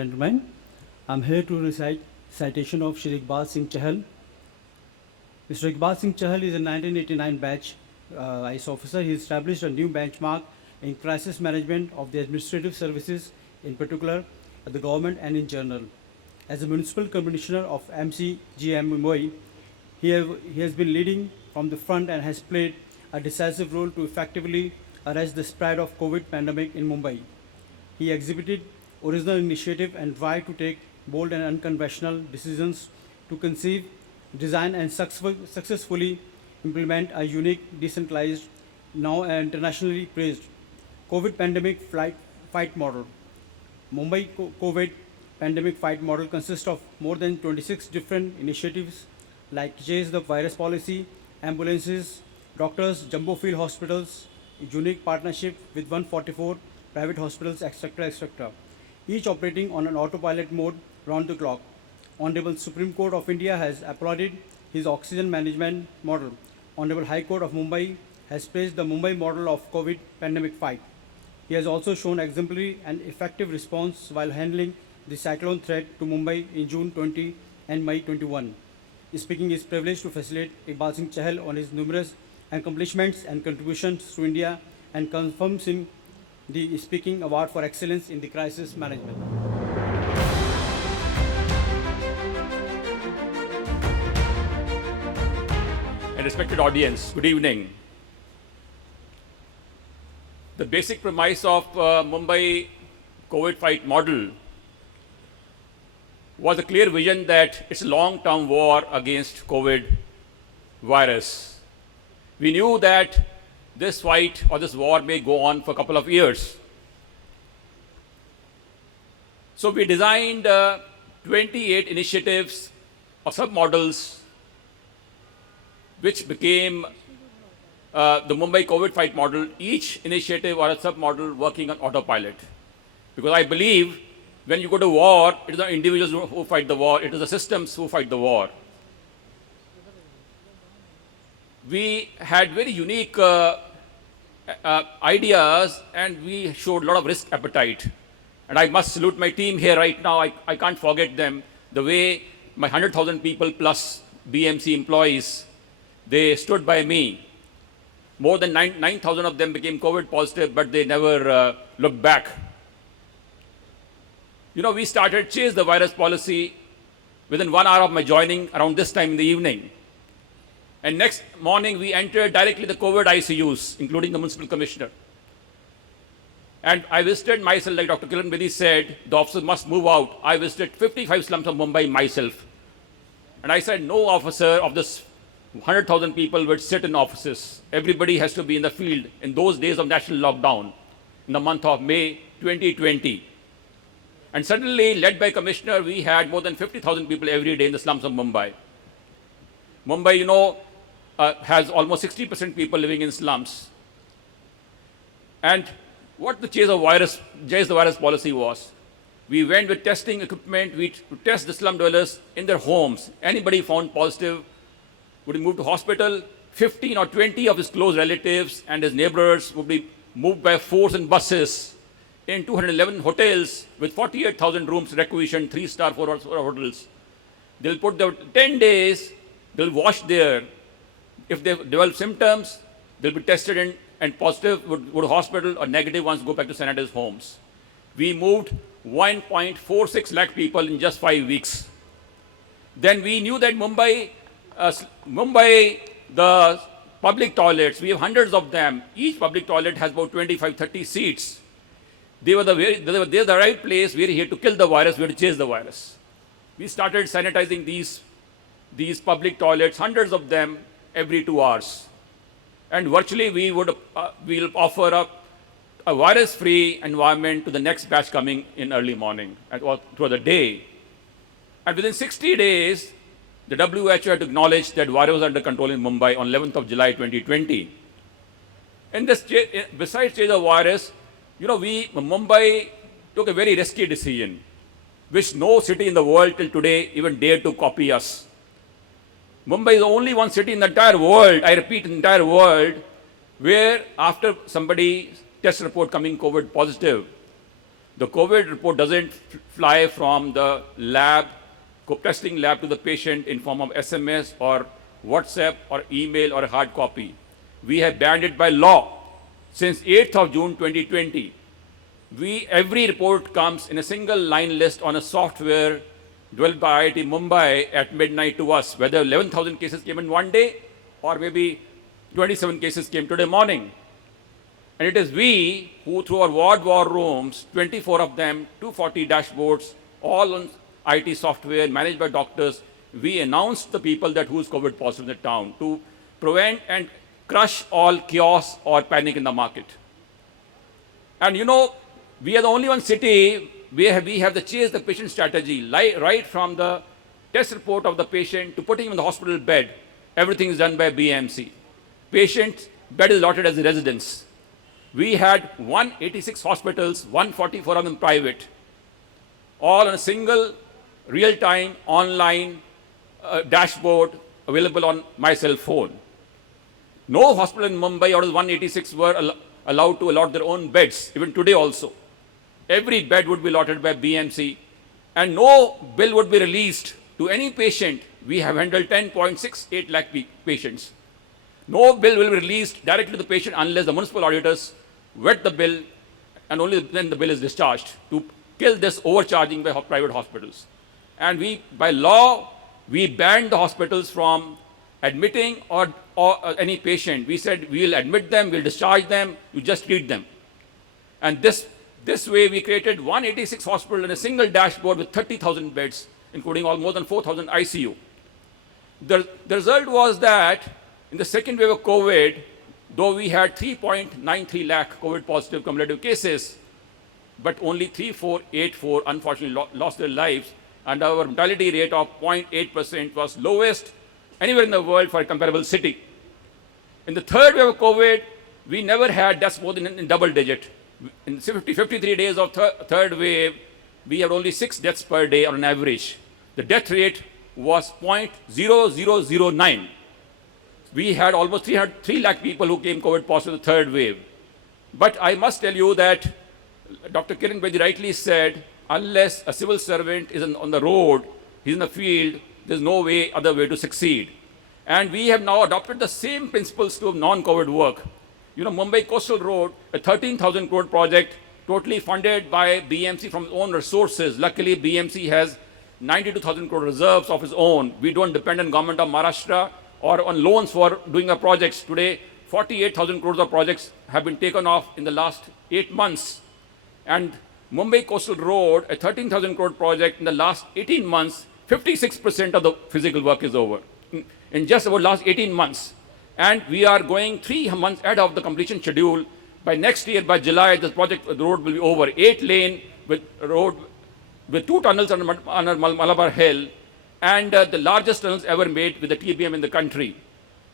gentlemen, I'm here to recite citation of Shri Iqbal Singh Chahal. Mr. Iqbal Singh Chahal is a 1989 batch ICE officer. He established a new benchmark in crisis management of the administrative services, in particular at the government and in general. As a Municipal Commissioner of MCGM Mumbai, he has been leading from the front and has played a decisive role to effectively arrest the spread of COVID pandemic in Mumbai. He exhibited original initiative and drive to take bold and unconventional decisions to conceive, design and successfully implement a unique, decentralized, now internationally praised COVID pandemic fight model. Mumbai COVID pandemic fight model consists of more than 26 different initiatives like Chase the Virus Policy, ambulances, doctors, jumbo field hospitals, unique partnership with 144 private hospitals, etc., etc., each operating on an autopilot mode round the clock. Honorable Supreme Court of India has applauded his oxygen management model. Honorable High Court of Mumbai has praised the Mumbai model of COVID pandemic fight. He has also shown exemplary and effective response while handling the cyclone threat to Mumbai in June 20 and May 21. Speaking is privileged to facilitate Iqbal Singh Chahal on his numerous accomplishments and contributions to India and confirms him the Speaking Award for Excellence in the Crisis Management. And respected audience, good evening. The basic premise of Mumbai COVID fight model was a clear vision that it's a long-term war against COVID virus. We knew that this fight or this war may go on for a couple of years. So we designed 28 initiatives or submodels which became the Mumbai COVID fight model, each initiative or a submodel working on autopilot. Because I believe when you go to war, it is not individuals who fight the war, it is the systems who fight the war. We had very unique ideas and we showed a lot of risk appetite. And I must salute my team here right now. I can't forget them. The way my 100,000 people plus BMC employees, they stood by me. More than 9,000 of them became COVID positive, but they never looked back. You know, we started Chase the Virus Policy within 1 hour of my joining around this time in the evening. And next morning, we entered directly the COVID ICUs, including the Municipal Commissioner. And I visited myself, like Dr. Kiran Bedi said, the officers must move out. I visited 55 slums of Mumbai myself. And I said, no officer of this 100,000 people would sit in offices. Everybody has to be in the field in those days of national lockdown in the month of May 2020. And suddenly, led by Commissioner, we had more than 50,000 people every day in the slums of Mumbai. Mumbai, you know, has almost 60% people living in slums. And what the Chase the Virus Policy was, we went with testing equipment, we test the slum dwellers in their homes. Anybody found positive would be moved to hospital. 15 or 20 of his close relatives and his neighbors would be moved by force in buses in 211 hotels with 48,000 rooms requisitioned, 3-star, 4-star hotels. They'll put them 10 days, they'll wash there. If they develop symptoms, they'll be tested and positive would go to hospital or negative ones go back to senators' homes. We moved 1.46 lakh people in just 5 weeks. Then we knew that Mumbai, the public toilets, we have hundreds of them. Each public toilet has about 25, 30 seats. They're the right place. We're here to kill the virus. We're to chase the virus. We started sanitizing these public toilets, hundreds of them, every 2 hours. And virtually we'll offer up a virus-free environment to the next batch coming in early morning or throughout the day. And within 60 days, the WHO had acknowledged that virus was under control in Mumbai on 11th of July 2020. And this, besides Chase the Virus, you know, Mumbai took a very risky decision, which no city in the world till today even dared to copy us. Mumbai is the only one city in the entire world, I repeat, in the entire world, where after somebody test report coming COVID positive, The COVID report doesn't fly from the lab, testing lab to the patient in form of SMS or WhatsApp or email or a hard copy. We have banned it by law since 8th of June 2020. Every report comes in a single line list on a software developed by IIT Mumbai at midnight to us, whether 11,000 cases came in one day or maybe 27 cases came today morning. And it is we who, through our ward war rooms, 24 of them, 240 dashboards, all on IT software managed by doctors, we announced the people that who is COVID positive in the town to prevent and crush all chaos or panic in the market. And you know, we are the only one city where we have the chase the patient strategy, right from the test report of the patient to putting him in the hospital bed. Everything is done by BMC. Patient bed is allotted as a residence. We had 186 hospitals, 144 of them private, all on a single real-time online dashboard available on my cell phone. No hospital in Mumbai out of the 186 were allowed to allot their own beds, even today also. Every bed would be allotted by BMC, and no bill would be released to any patient. We have handled 10.68 lakh patients. No bill will be released directly to the patient unless the municipal auditors vet the bill, and only then the bill is discharged to kill this overcharging by private hospitals. And we, by law, we banned the hospitals from admitting or any patient. We said we will admit them, we'll discharge them, you just treat them. And this way we created 186 hospitals in a single dashboard with 30,000 beds, including more than 4,000 ICU. The result was that in the second wave of COVID, though we had 3.93 lakh COVID positive cumulative cases, but only 3,484 unfortunately lost their lives, and our mortality rate of 0.8% was lowest anywhere in the world for a comparable city. In the third wave of COVID, we never had deaths more than in double digit. In 53 days of third wave, we had only 6 deaths per day on an average. The death rate was 0.0009. We had almost 3 lakh people who came COVID positive in the third wave. But I must tell you that Dr. Kiran Bedi rightly said, unless a civil servant is on the road, he's in the field, there's no other way to succeed. And we have now adopted the same principles to non-COVID work. You know, Mumbai Coastal Road, a 13,000 crore project, totally funded by BMC from its own resources. Luckily, BMC has 92,000 crore reserves of its own. We don't depend on government of Maharashtra or on loans for doing our projects. Today, 48,000 crores of projects have been taken off in the last 8 months. And Mumbai Coastal Road, a 13,000 crore project, in the last 18 months, 56% of the physical work is over. In just about last 18 months. And we are going 3 months ahead of the completion schedule. By next year, by July, the road will be over. 8-lane with 2 tunnels under Malabar Hill, and the largest tunnels ever made with the TBM in the country.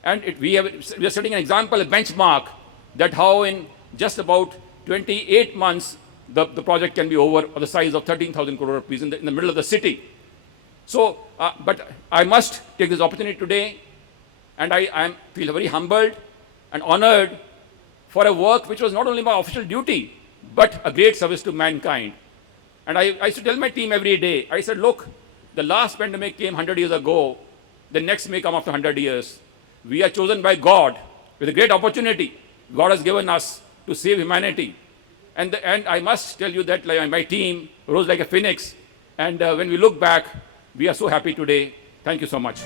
And we are setting an example, a benchmark, that how in just about 28 months, the project can be over for the size of 13,000 crore rupees in the middle of the city. So, but I must take this opportunity today, and I feel very humbled and honored for a work which was not only my official duty, but a great service to mankind. And I used to tell my team every day, I said, look, the last pandemic came 100 years ago, the next may come after 100 years. We are chosen by God with a great opportunity God has given us to save humanity. And I must tell you that my team rose like a phoenix. And when we look back, we are so happy today. Thank you so much.